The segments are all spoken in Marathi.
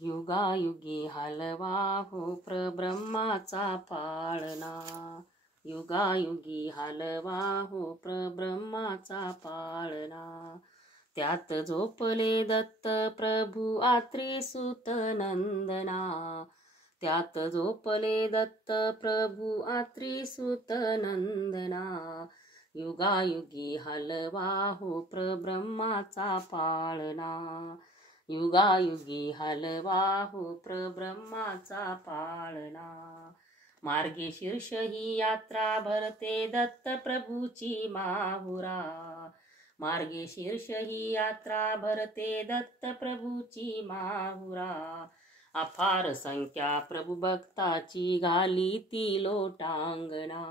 युगायुगी हलवा हो प्रब्रह्माचा पाळणा, युगायुगी हलवा हो प्रब्रह्माचा पाळणा। त्यात झोपले दत्त प्रभू आत्रिसुत नंदना, त्यात झोपले दत्त प्रभू आत्रिसुत नंदना। युगायुगी हलवा हो प्रब्रह्माचा पाळणा, युगायुगी हलवा हो प्रब्रह्माचा पाळणा। मार्गशीर्ष ही यात्रा भरते दत्त प्रभूची माहुरा, मार्गशीर्ष ही यात्रा भरते दत्त प्रभूची माहुरा। अफार संख्या प्रभू भक्ताची घाली ती लोटांगणा,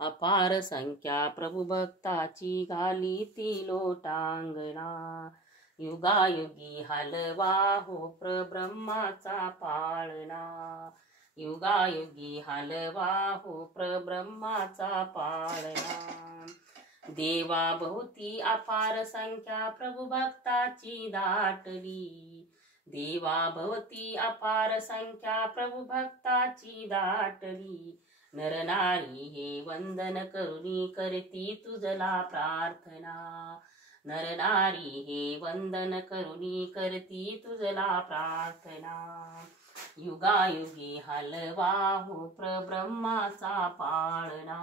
अफार संख्या प्रभू भक्ताची घाली ती लोटांगणा। युगायुगी हलवा हो प्रब्रह्माचा पाळणा, युगायुगी हलवा हो प्रब्रह्माचा पाळणा। देवाभोवती अपार संख्या प्रभू भक्ताची दाटली, देवाभोवती अपार संख्या प्रभू भक्ताची दाटली। नरनारी हे वंदन करुणी करती तुझला प्रार्थना, नरनारी हे वंदन करुणी करती तुझला प्रार्थना। युगायुगी हलवा हो प्रब्रह्माचा पाळणा,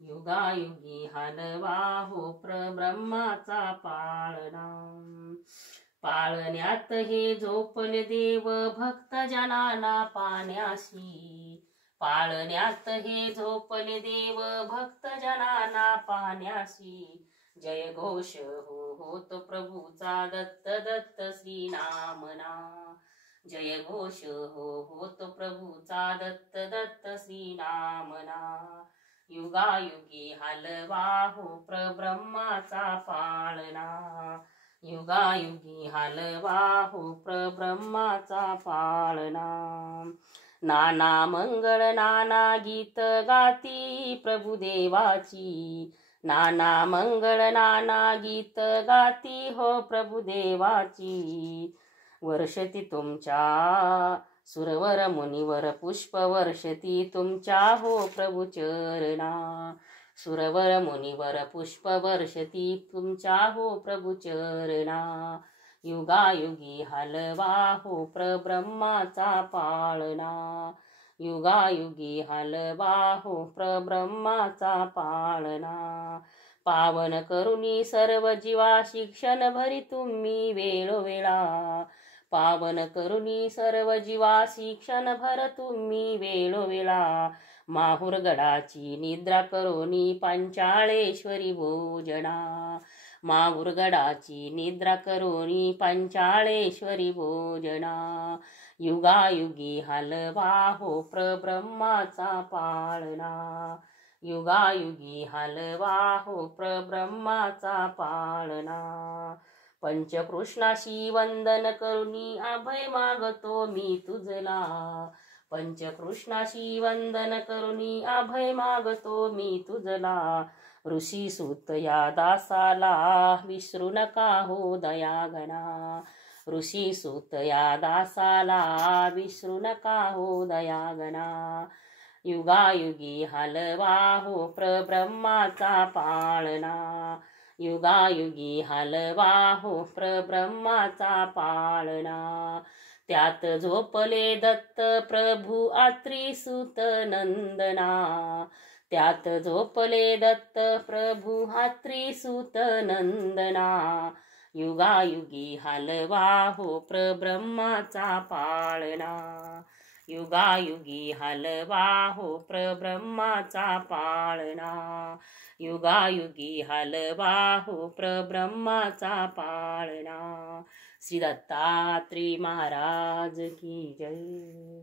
युगायुगी हलवा हो प्रब्रह्माचा पाळणा। पाळण्यात हे झोपले देव भक्त जनाना पाण्यासी, पाळण्यात हे झोपले देव भक्त जनाना पाण्यासी। जय घोष हो होत प्रभूचा दत्त दत्त श्री नामना, जय घोष हो होत प्रभूचा दत्त दत्त श्री नामना। युगायुगी हलवा हो प्रब्रह्माचा पाळणा, युगायुगी हलवा हो प्रब्रह्माचा पाळणा। नाना मंगळ नाना गीत गाती प्रभुदेवाची, नाना मंगळ नाना गीत गाती हो प्रभुदेवाची। वर्षती तुमच्या सुरवर मुनिवर पुष्प वर्षती तुमच्या हो प्रभु चरणा, सुरवर मुनिवर पुष्प वर्षती तुमच्या हो प्रभु चरणा। युगायुगी हलवा हो प्रब्रह्माचा पाळणा, युगायुगी हलवा हो प्रब्रह्माचा पाळणा। पावन करुणी सर्व जीवा शिक्षण भरी तुम्ही वेळोवेळा, पावन करुणी सर्व जीवा शिक्षण भर तुम्ही वेळोवेळा। माहुरगडाची निद्रा करुणी पंचाळेश्वरी भोजना, माहुरगडाची निद्रा करुणी पंचाळेश्वरी भोजना। युगायुगी हलवा हो प्रब्रह्माचा पाळणा, युगायुगी हलवा हो प्रब्रह्माचा पाळणा। पंचकृष्णाशी वंदन करुणी अभय मागतो मी तुझला, पंचकृष्णाशी वंदन करुणी अभय मागतो मी तुझला। ऋषी सूत या दासाला विसरू नका हो दयाघना, ऋषी सूत या दासाला विसरू नका हो दयाघना। युगायुगी हलवा हो प्रब्रह्माचा पाळणा, युगायुगी हलवा हो प्रब्रह्माचा पाळणा। त्यात झोपले दत्त प्रभू आत्रिसुत नंदना, त्यात झोपले दत्त प्रभू आत्रिसुत नंदना। युगायुगी हलवा हो प्रब्रह्माचा पाळणा, युगायुगी हलवा हो प्रब्रह्माचा पाळणा, युगायुगी हलवा हो प्रब्रह्माचा पाळणा। श्री दत्तात्रेय महाराज की जय।